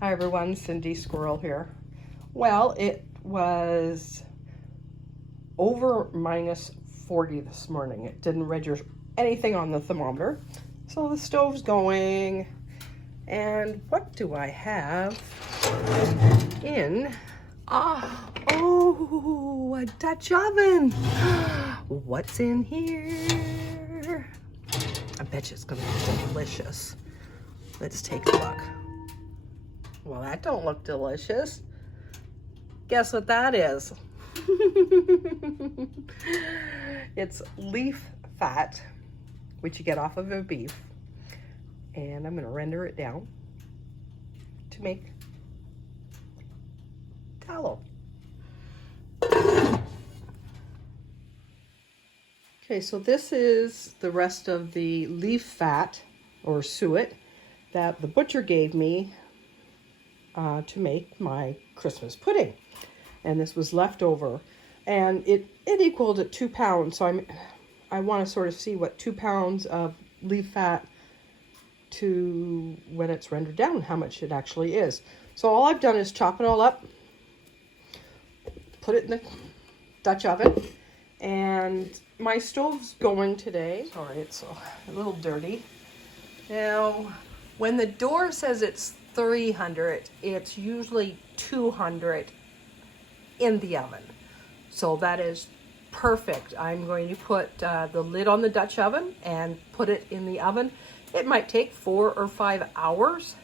Hi everyone, Cindy Squirrel here. Well, it was over minus 40 this morning. It didn't register anything on the thermometer. So the stove's going. And what do I have in? Oh, a Dutch oven. What's in here? I bet you it's gonna be delicious. Let's take a look. Well, that don't look delicious. Guess what that is? It's leaf fat, which you get off of a beef. And I'm gonna render it down to make tallow. Okay, so this is the rest of the leaf fat, or suet, that the butcher gave me to make my Christmas pudding. And this was left over. And it equaled at 2 pounds. So I want to sort of see what 2 pounds of leaf fat to when it's rendered down, how much it actually is. So all I've done is chop it all up, put it in the Dutch oven, and my stove's going today. Sorry, it's a little dirty. Now, when the door says it's 300, it's usually 200 in the oven. So that is perfect. I'm going to put the lid on the Dutch oven and put it in the oven. It might take 4 or 5 hours,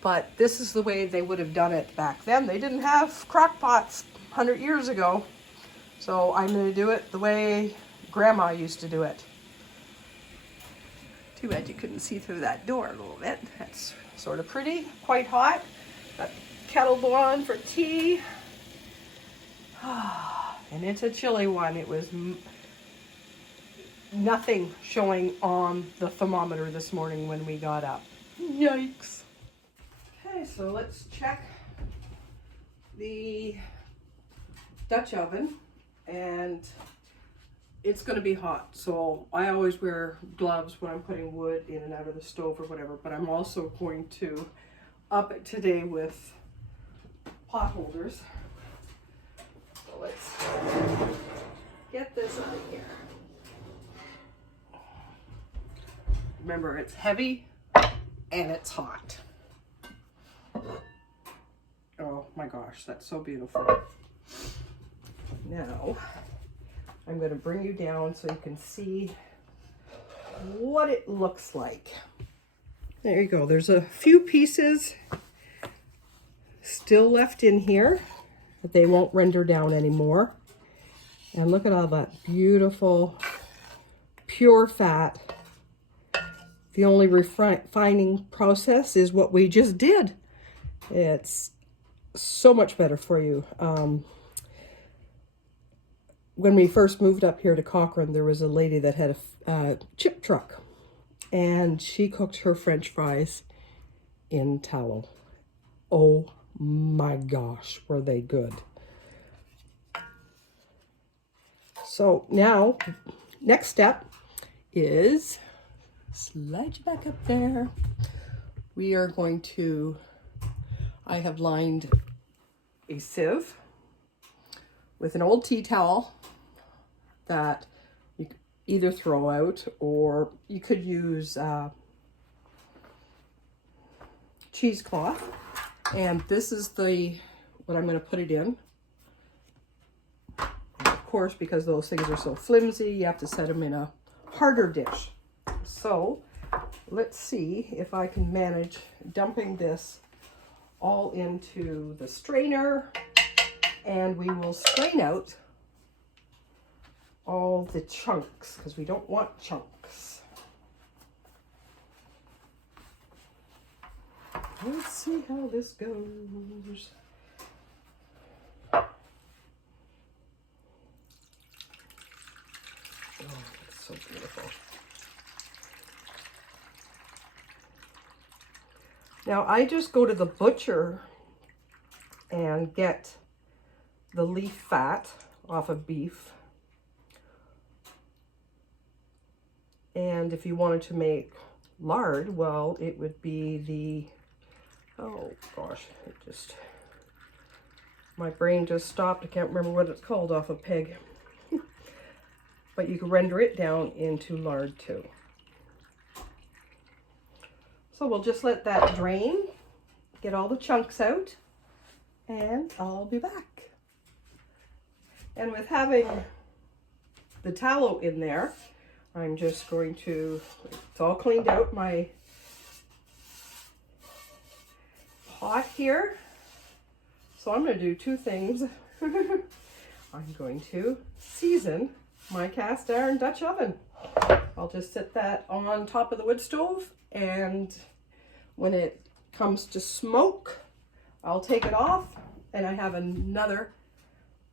but this is the way they would have done it back then. They didn't have crock pots 100 years ago. So I'm going to do it the way Grandma used to do it. Too bad you couldn't see through that door a little bit. That's sort of pretty, quite hot. Got kettle on for tea. And it's a chilly one. It was nothing showing on the thermometer this morning when we got up. Yikes. Okay, so let's check the Dutch oven. And it's going to be hot, so I always wear gloves when I'm putting wood in and out of the stove or whatever, but I'm also going to up it today with pot holders. So let's get this out of here. Remember, it's heavy and it's hot. Oh my gosh, that's so beautiful. Now, I'm going to bring you down so you can see what it looks like. There you go. There's a few pieces still left in here, but they won't render down anymore. And look at all that beautiful, pure fat. The only refining process is what we just did. It's so much better for you. When we first moved up here to Cochrane, there was a lady that had a chip truck, and she cooked her French fries in tallow. Oh my gosh, were they good. So now, next step is, slide you back up there. We are going to, I have lined a sieve with an old tea towel that you could either throw out, or you could use cheesecloth. And this is what I'm going to put it in. And of course, because those things are so flimsy, you have to set them in a harder dish. So let's see if I can manage dumping this all into the strainer, and we will strain out all the chunks, because we don't want chunks. Let's see how this goes. Oh, it's so beautiful. Now I just go to the butcher and get the leaf fat off of beef. And if you wanted to make lard, well, it would be the Oh gosh, my brain just stopped. I can't remember what it's called off of peg. But you can render it down into lard too. So we'll just let that drain, get all the chunks out, and I'll be back. And with having the tallow in there, I'm just going to, it's all cleaned out, my pot here. So I'm going to do two things. I'm going to season my cast iron Dutch oven. I'll just set that on top of the wood stove, and when it comes to smoke, I'll take it off, and I have another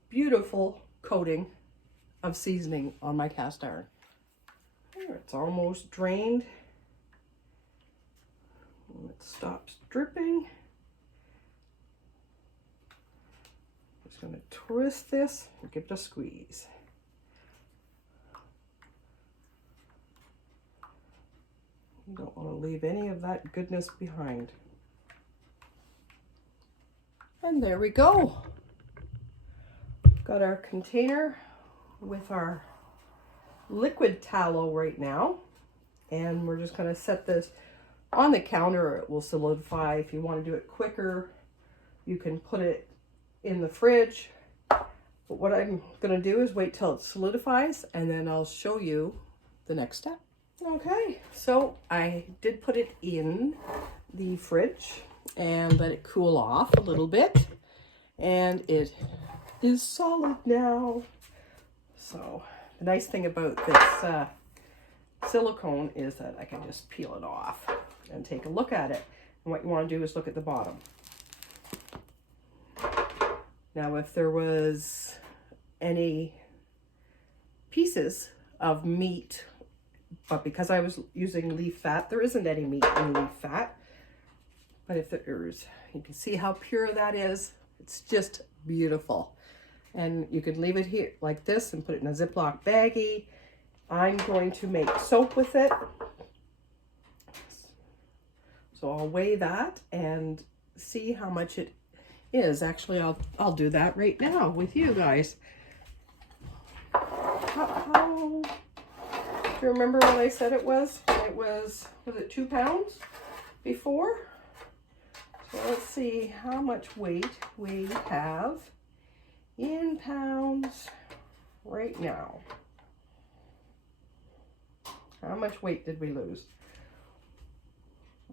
beautiful coating of seasoning on my cast iron. There, it's almost drained. When it stops dripping, I'm just going to twist this and give it a squeeze. You don't want to leave any of that goodness behind. And there we go. Got our container with our liquid tallow right now. And we're just going to set this on the counter. It will solidify. If you want to do it quicker, you can put it in the fridge. But what I'm going to do is wait till it solidifies, and then I'll show you the next step. Okay, so I did put it in the fridge and let it cool off a little bit, and it is solid now. So the nice thing about this silicone is that I can just peel it off and take a look at it. And what you want to do is look at the bottom. Now, if there was any pieces of meat, but because I was using leaf fat, there isn't any meat in leaf fat. But if there is, you can see how pure that is. It's just beautiful. And you could leave it here like this and put it in a Ziploc baggie. I'm going to make soap with it. So I'll weigh that and see how much it is. Actually, I'll do that right now with you guys. Do you remember what I said it was? Was it 2 pounds before? So let's see how much weight we have in pounds right now. How much weight did we lose?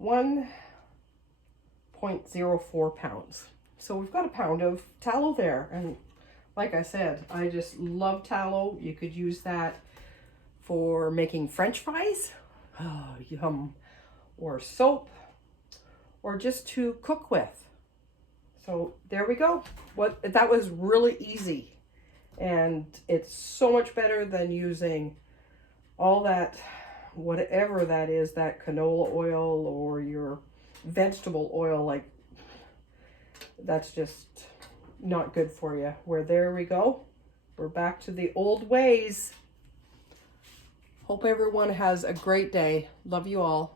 1.04 pounds. So we've got a pound of tallow there. And like I said, I just love tallow. You could use that for making French fries, oh, yum, or soap, or just to cook with. So there we go. That was really easy, and it's so much better than using all that, whatever that is, that canola oil or your vegetable oil. Like, that's just not good for you. Where there we go. We're back to the old ways. Hope everyone has a great day. Love you all.